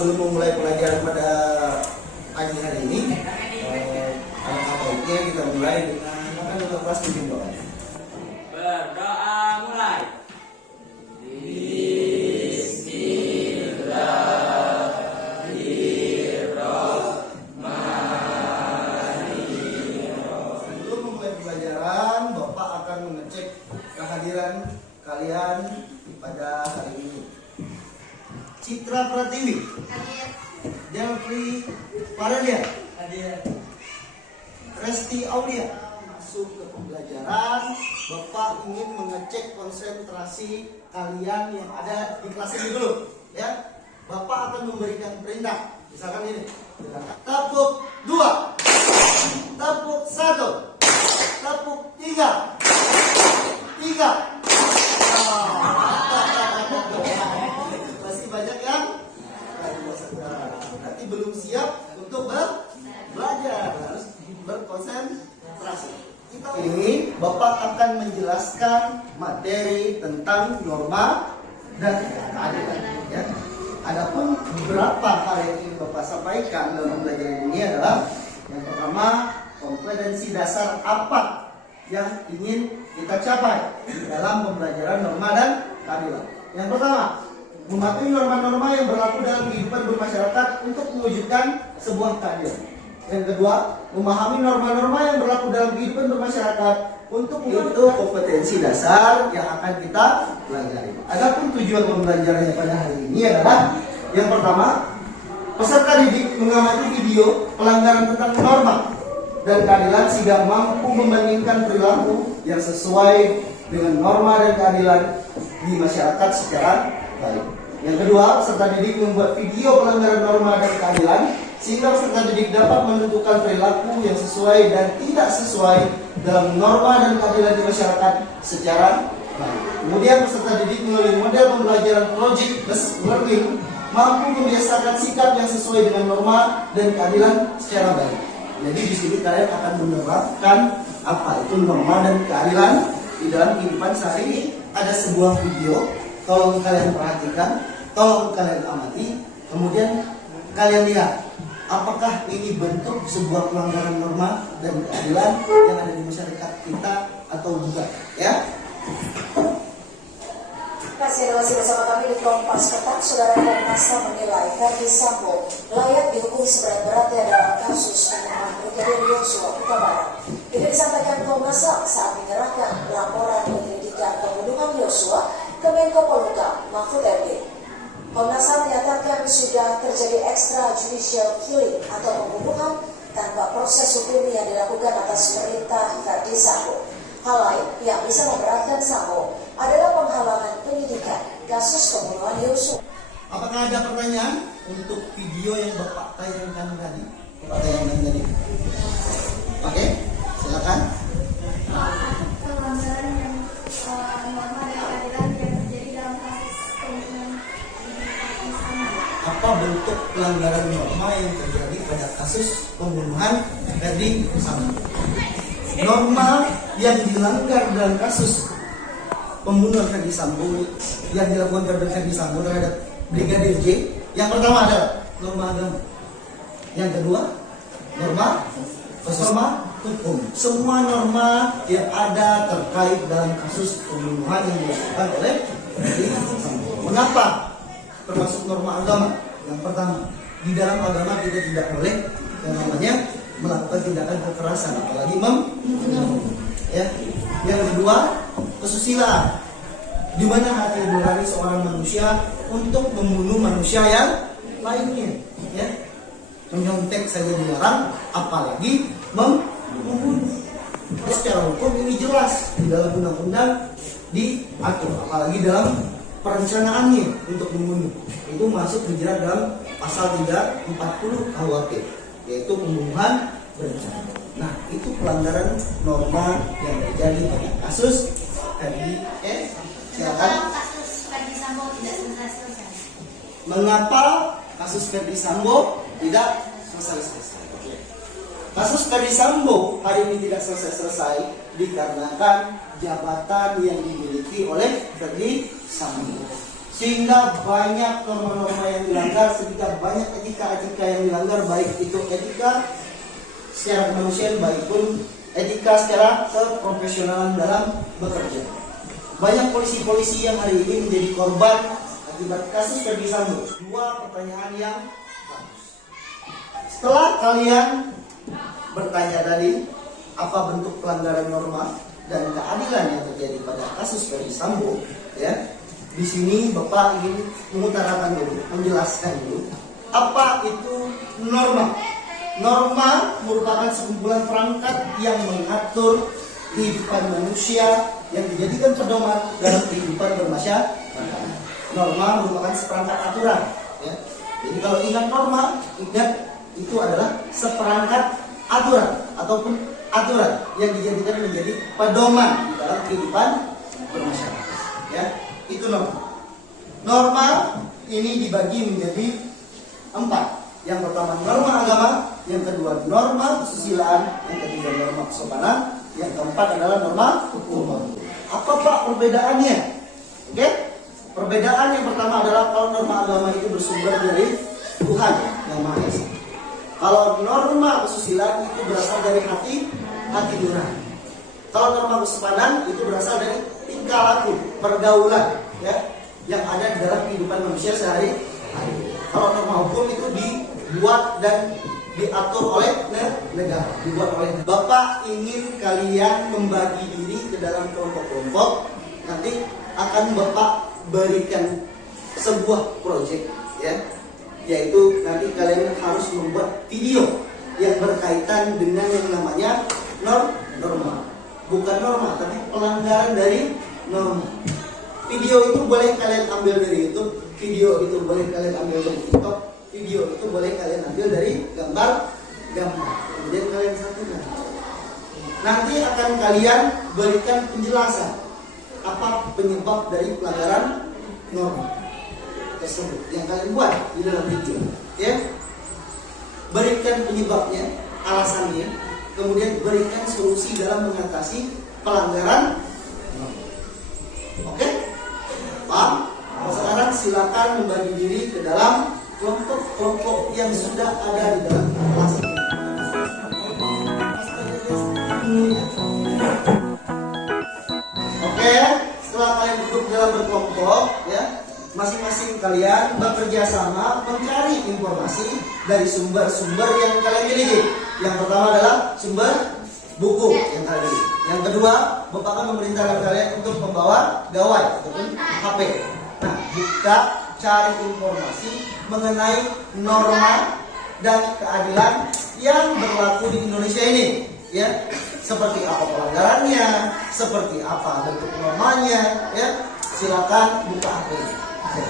sebelum memulai pelajaran pada pagi hari ini, alangkah baiknya kita mulai dengan akan kelas pimpin doa. Berdoa mulai. Sebelum memulai pelajaran, Bapak akan mengecek kehadiran kalian pada hari ini. Citra Pratiwi, Delphi Paradia, Resti Aulia. Masuk ke pembelajaran, Bapak ingin mengecek konsentrasi kalian yang ada di kelas ini dulu, ya. Bapak akan memberikan perintah, misalkan ini, tepuk 2, tepuk 1, tepuk 3. Masih banyak yang nanti belum siap untuk belajar, harus berkonsentrasi. Ini Bapak akan menjelaskan materi tentang norma dan keadilan, ya. Adapun beberapa hal yang ingin Bapak sampaikan dalam pembelajaran ini adalah yang pertama, kompetensi dasar apa yang ingin kita capai dalam pembelajaran norma dan keadilan. Yang pertama, mematuhi norma-norma yang berlaku dalam kehidupan bermasyarakat untuk mewujudkan sebuah keadilan. Yang kedua, memahami norma-norma yang berlaku dalam kehidupan bermasyarakat untuk itu kompetensi dasar yang akan kita pelajari. Adapun tujuan pembelajarannya pada hari ini adalah yang pertama, peserta didik mengamati video pelanggaran tentang norma dan keadilan sehingga mampu membandingkan perilaku yang sesuai dengan norma dan keadilan di masyarakat secara baik. Yang kedua, peserta didik membuat video pelanggaran norma dan keadilan sehingga peserta didik dapat menentukan perilaku yang sesuai dan tidak sesuai dalam norma dan keadilan di masyarakat secara baik. Kemudian peserta didik melalui model pembelajaran project based learning mampu membiasakan sikap yang sesuai dengan norma dan keadilan secara baik. Jadi di sini kalian akan menerapkan apa itu norma dan keadilan di dalam kehidupan sehari. Ada sebuah video, tolong kalian perhatikan, tolong kalian amati, kemudian kalian lihat apakah ini bentuk sebuah pelanggaran norma dan keadilan yang ada di masyarakat kita atau bukan, ya. Masih bersama kami di Kompas Petang. Saudara Komnas HAM menilai Ferdy Sambo layak dihukum seberat-beratnya dalam kasus pembunuhan Brigadir Yosua Huta Barat. Ini disampaikan Komnas HAM saat menyerahkan laporan penyelidikan pembunuhan Yosua ke Menko Polhukam Mahfud MD. Komnas HAM menyatakan sudah terjadi extrajudicial killing atau pembunuhan tanpa proses hukum yang dilakukan atas perintah Ferdy Sambo. Hal lain yang bisa memberatkan Sambo adalah penghalangan penyidikan kasus pembunuhan Yosua. Apakah ada pertanyaan untuk video yang Bapak tayangkan tadi? Bapak tayangkan tadi. Oke, silakan. Pelanggaran yang norma dan keadilan yang terjadi dalam kasus pembunuhan Ferdy Sambo. Apa bentuk pelanggaran norma yang terjadi pada kasus pembunuhan Ferdy Sambo? Norma yang dilanggar dalam kasus pembunuhan Ferdy Sambo yang dilakukan terhadap Ferdy Sambo terhadap Brigadir J. Yang pertama adalah norma agama. Yang kedua, norma hukum. Semua norma yang ada terkait dalam kasus pembunuhan yang dilakukan oleh Ferdy Sambo. Mengapa? Termasuk norma agama. Yang pertama, di dalam agama kita tidak boleh yang namanya melakukan tindakan kekerasan, apalagi ya. Yang kedua, kesusilaan, di mana hati nurani seorang manusia untuk membunuh manusia yang lainnya, ya. Menyontek saja dilarang, apalagi membunuh. Secara hukum ini jelas di dalam undang-undang diatur, apalagi dalam perencanaannya untuk membunuh. Itu masuk dijerat dalam pasal 340 KUHP, yaitu pembunuhan berencana. Nah, itu pelanggaran norma yang terjadi pada kasus Ferdy. Silakan. Kasus Ferdy Sambo tidak selesai. Mengapa kasus Ferdy Sambo tidak selesai? Kasus Ferdy Sambo hari ini tidak selesai dikarenakan jabatan yang dimiliki oleh Ferdy Sambo. sehingga banyak norma-norma yang dilanggar, sehingga banyak etika-etika yang dilanggar, baik itu etika secara kemanusiaan, baik pun etika secara keprofesionalan dalam bekerja. Banyak polisi-polisi yang hari ini menjadi korban akibat kasus Ferdy Sambo. Dua pertanyaan yang bagus. Setelah kalian bertanya tadi apa bentuk pelanggaran norma dan keadilan yang terjadi pada kasus Ferdy Sambo, ya, di sini Bapak ingin mengutarakan dulu, menjelaskan dulu apa itu norma. Norma merupakan sekumpulan perangkat yang mengatur kehidupan manusia yang dijadikan pedoman dalam kehidupan bermasyarakat. Norma merupakan seperangkat aturan, ya. Jadi kalau ingat norma, ingat itu adalah seperangkat aturan ataupun aturan yang dijadikan menjadi pedoman di dalam kehidupan bermasyarakat, ya. Itu norma. Norma ini dibagi menjadi 4. Yang pertama norma agama, yang kedua norma kesusilaan, yang ketiga norma kesopanan, yang keempat adalah norma hukum. Apa Pak perbedaannya? Oke? Perbedaan yang pertama adalah kalau norma agama itu bersumber dari Tuhan yang Maha Esa. Kalau norma kesusilaan itu berasal dari hati nurani. Kalau norma kesopanan itu berasal dari tingkah laku, pergaulan, ya, yang ada di dalam kehidupan manusia sehari-hari. Kalau norma hukum itu dibuat dan diatur oleh negara, dibuat oleh Bapak ingin kalian membagi diri ke dalam kelompok-kelompok. Nanti akan Bapak berikan sebuah proyek, ya, yaitu nanti kalian harus membuat video yang berkaitan dengan yang namanya norma. Bukan norma, tapi pelanggaran dari norma. Video itu boleh kalian ambil dari YouTube, video itu boleh kalian ambil dari TikTok, video itu boleh kalian ambil dari gambar, kemudian kalian satukan. Nanti akan kalian berikan penjelasan apa penyebab dari pelanggaran norma tersebut yang kalian buat di dalam video, ya. Berikan penyebabnya, alasannya, kemudian berikan solusi dalam mengatasi pelanggaran norma. Oke? Paham? Sekarang silakan membagi diri ke dalam kelompok-kelompok yang sudah ada di dalam kelas ini. Oke, setelah kalian duduk dalam berkelompok, ya, masing-masing kalian bekerja sama mencari informasi dari sumber-sumber yang kalian miliki. Yang pertama adalah sumber buku yang kalian miliki. Yang kedua, Bapak akan memerintahkan kalian untuk membawa gawai ataupun HP. Nah, buka, cari informasi mengenai norma dan keadilan yang berlaku di Indonesia ini, ya. Seperti apa pelanggarannya, seperti apa bentuk normanya, ya. Silakan buka HP. Ya.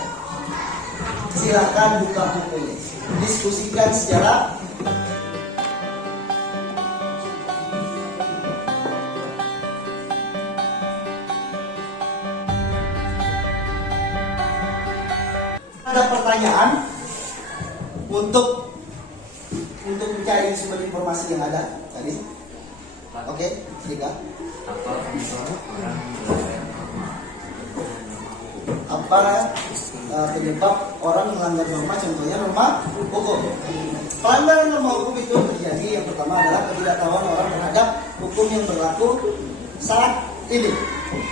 Silakan buka bukunya. Diskusikan secara ada pertanyaan untuk mencari sumber informasi yang ada tadi. Oke, Rika. Apa penyebab orang melanggar norma? Contohnya norma hukum. Pelanggaran norma hukum itu terjadi, yang pertama adalah ketidaktahuan orang terhadap hukum yang berlaku saat ini.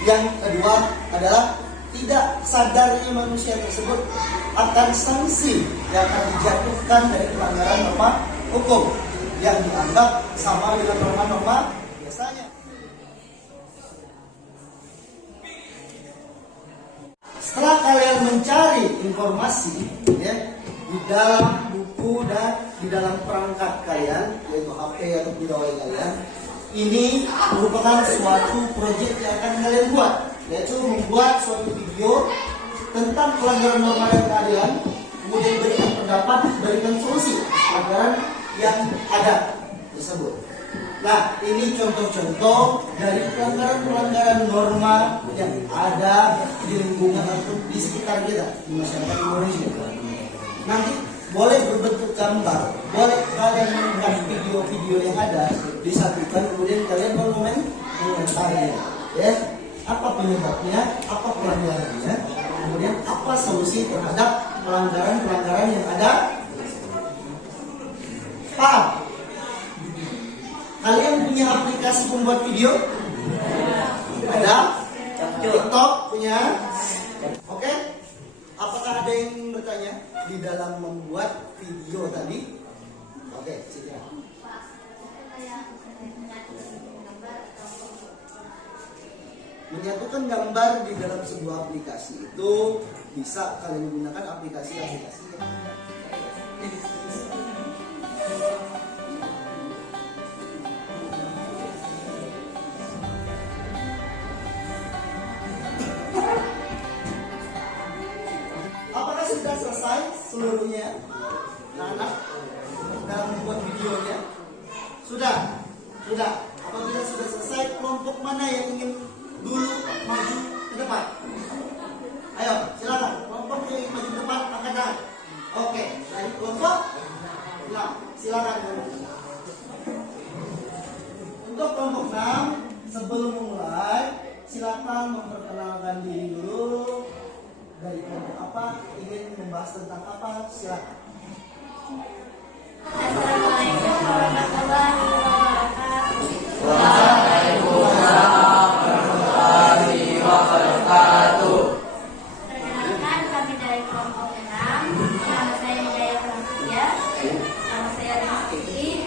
Yang kedua adalah tidak sadarnya manusia tersebut akan sanksi yang akan dijatuhkan dari pelanggaran norma hukum yang dianggap sama dengan norma-norma biasanya. Setelah kalian mencari informasi, ya, di dalam buku dan di dalam perangkat kalian, yaitu HP atau pegawai kalian, ini merupakan suatu proyek yang akan kalian buat, yaitu membuat suatu video tentang pelanggaran norma dan keadilan, kemudian berikan pendapat, berikan solusi pelanggaran yang ada tersebut. Nah, ini contoh-contoh dari pelanggaran-pelanggaran norma yang ada di lingkungan atau di sekitar kita, di masyarakat Indonesia. Nanti boleh berbentuk gambar, boleh kalian melihat video-video yang ada, disatukan, kemudian kalian berkomentari, ya, apa penyebabnya, apa pelanggarannya, Kemudian apa solusi terhadap pelanggaran-pelanggaran yang ada? Paham? Kalian punya aplikasi pembuat video? Ada? TikTok punya? Oke? Apakah ada yang bertanya di dalam membuat video tadi? Oke, sini. Menyatukan gambar di dalam sebuah aplikasi itu bisa kalian menggunakan aplikasi-aplikasi yang ada. Apakah sudah selesai seluruhnya, anak-anak, dalam membuat videonya? Sudah. Apabila sudah selesai, kelompok mana yang ingin dulu maju ke depan? Ayo, silakan. Kelompok yang ingin maju ke depan, angkat tangan. Oke, dari kelompok. Nah, silakan. Untuk kelompok 6, sebelum memulai, silakan memperkenalkan diri dulu. Dari kelompok apa, ingin membahas tentang apa, silakan. Assalamualaikum warahmatullahi wabarakatuh. Waalaikumsalam warahmatullahi wabarakatuh. Perkenalkan, kami dari kelompok 6. Nama saya Jaya Prasetya. Nama saya Rizky.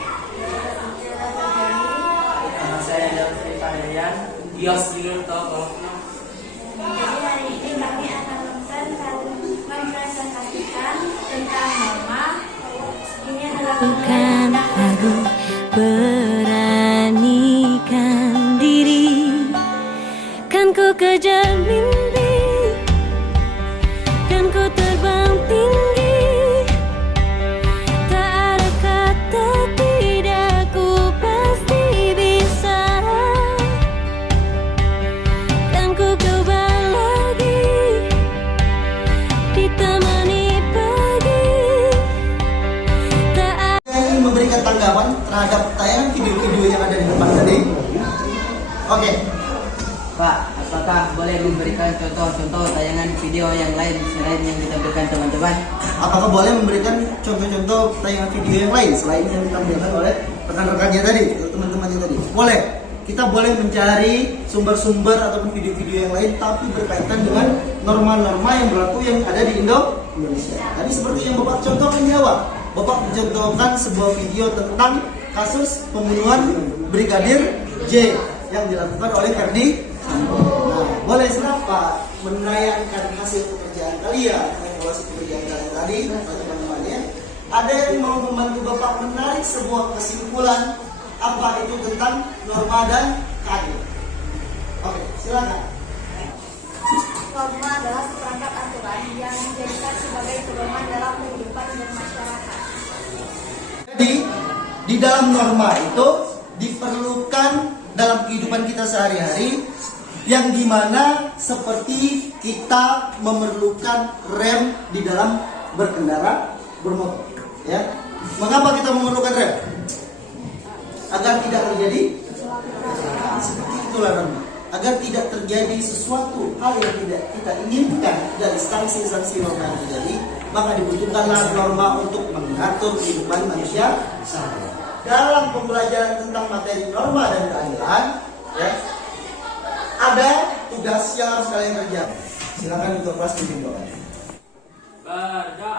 Nama saya David Fadrian. Dios Jirurto kelompok 6. Jadi hari ini kami akan mempresentasikan tentang norma. Ini adalah Bukan ragu, beranikan diri. Kan ku kejar mimpi, kan ku terbang tinggi. Tak ada kata tidak, ku pasti bisa. Dan ku coba lagi, ditemani pagi. Tak Yang ingin memberikan tanggapan terhadap tayangan video-video yang ada di depan tadi? Oke. Pak, apakah boleh memberikan contoh-contoh tayangan video yang lain selain yang ditampilkan teman-teman? Apakah boleh memberikan contoh-contoh tayangan video yang lain selain yang ditampilkan oleh rekan-rekannya tadi, teman-temannya tadi? Boleh. Kita boleh mencari sumber-sumber ataupun video-video yang lain tapi berkaitan dengan norma-norma yang berlaku yang ada di Indonesia. Tadi seperti yang Bapak contohkan di awal. Bapak mencontohkan sebuah video tentang kasus pembunuhan Brigadir J yang dilakukan oleh Ferdi Sambo. Nah, boleh siapa menayangkan hasil pekerjaan kalian, evaluasi pekerjaan kalian tadi, teman-temannya. Ada yang mau membantu Bapak menarik sebuah kesimpulan apa itu tentang norma dan keadilan? Oke, silakan. norma adalah seperangkat aturan yang dijadikan sebagai pedoman dalam kehidupan bermasyarakat. Jadi, di dalam norma itu diperlukan dalam kehidupan kita sehari-hari yang dimana seperti kita memerlukan rem di dalam berkendara bermotor. Ya, mengapa kita memerlukan rem? Agar tidak terjadi seperti itulah norma. Agar tidak terjadi sesuatu hal yang tidak kita inginkan dari sanksi-sanksi norma yang terjadi, maka dibutuhkanlah norma untuk mengatur kehidupan manusia. Dalam pembelajaran tentang materi norma dan keadilan, ya, ada tugas yang harus kalian kerjakan. Silakan untuk kelas pimpin doa. Berdoa.